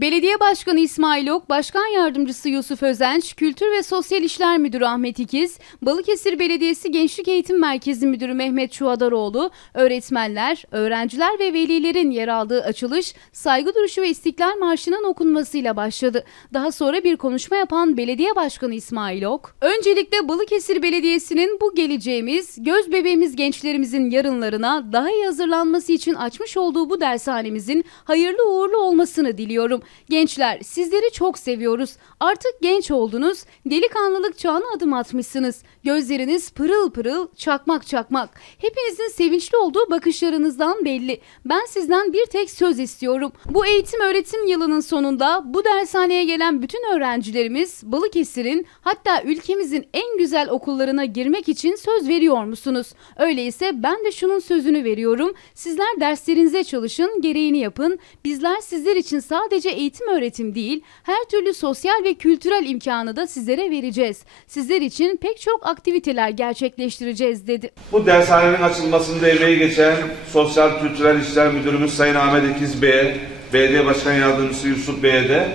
Belediye Başkanı İsmail Ok, Başkan Yardımcısı Yusuf Özenç, Kültür ve Sosyal İşler Müdürü Ahmet İkiz, Balıkesir Belediyesi Gençlik Eğitim Merkezi Müdürü Mehmet Çuadaroğlu, öğretmenler, öğrenciler ve velilerin yer aldığı açılış, saygı duruşu ve İstiklal Marşı'nın okunmasıyla başladı. Daha sonra bir konuşma yapan Belediye Başkanı İsmail Ok, öncelikle Balıkesir Belediyesi'nin bu geleceğimiz, göz bebeğimiz gençlerimizin yarınlarına daha iyi hazırlanması için açmış olduğu bu dershanemizin hayırlı uğurlu olmasını diliyorum. Gençler sizleri çok seviyoruz. Artık genç oldunuz. Delikanlılık çağına adım atmışsınız. Gözleriniz pırıl pırıl, çakmak çakmak. Hepinizin sevinçli olduğu bakışlarınızdan belli. Ben sizden bir tek söz istiyorum. Bu eğitim öğretim yılının sonunda bu dershaneye gelen bütün öğrencilerimiz Balıkesir'in hatta ülkemizin en güzel okullarına girmek için söz veriyor musunuz? Öyleyse ben de şunun sözünü veriyorum. Sizler derslerinize çalışın, gereğini yapın. Bizler sizler için sadece eğitim öğretim değil, her türlü sosyal ve kültürel imkanı da sizlere vereceğiz. Sizler için pek çok aktiviteler gerçekleştireceğiz dedi. Bu dershanenin açılmasında emeği geçen Sosyal Kültürel İşler Müdürümüz Sayın Ahmet İkiz Bey'e, Belediye Başkan Yardımcısı Yusuf Bey'e de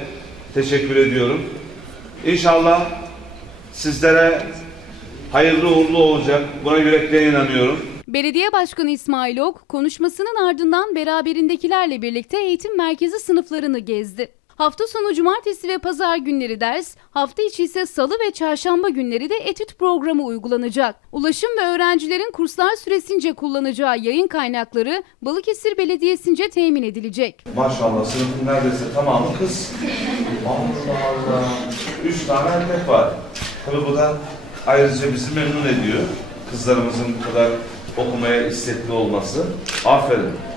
teşekkür ediyorum. İnşallah sizlere hayırlı uğurlu olacak. Buna yürekten inanıyorum. Belediye Başkanı İsmail Ok konuşmasının ardından beraberindekilerle birlikte eğitim merkezi sınıflarını gezdi. Hafta sonu cumartesi ve pazar günleri ders, hafta içi ise salı ve çarşamba günleri de etüt programı uygulanacak. Ulaşım ve öğrencilerin kurslar süresince kullanacağı yayın kaynakları Balıkesir Belediyesi'nce temin edilecek. Maşallah sınıfın neredeyse tamamı kız. Allah Allah. Üç tane erkek var. Tabii bu da ayrıca bizi memnun ediyor. Kızlarımızın bu kadar okumaya istekli olması. Aferin.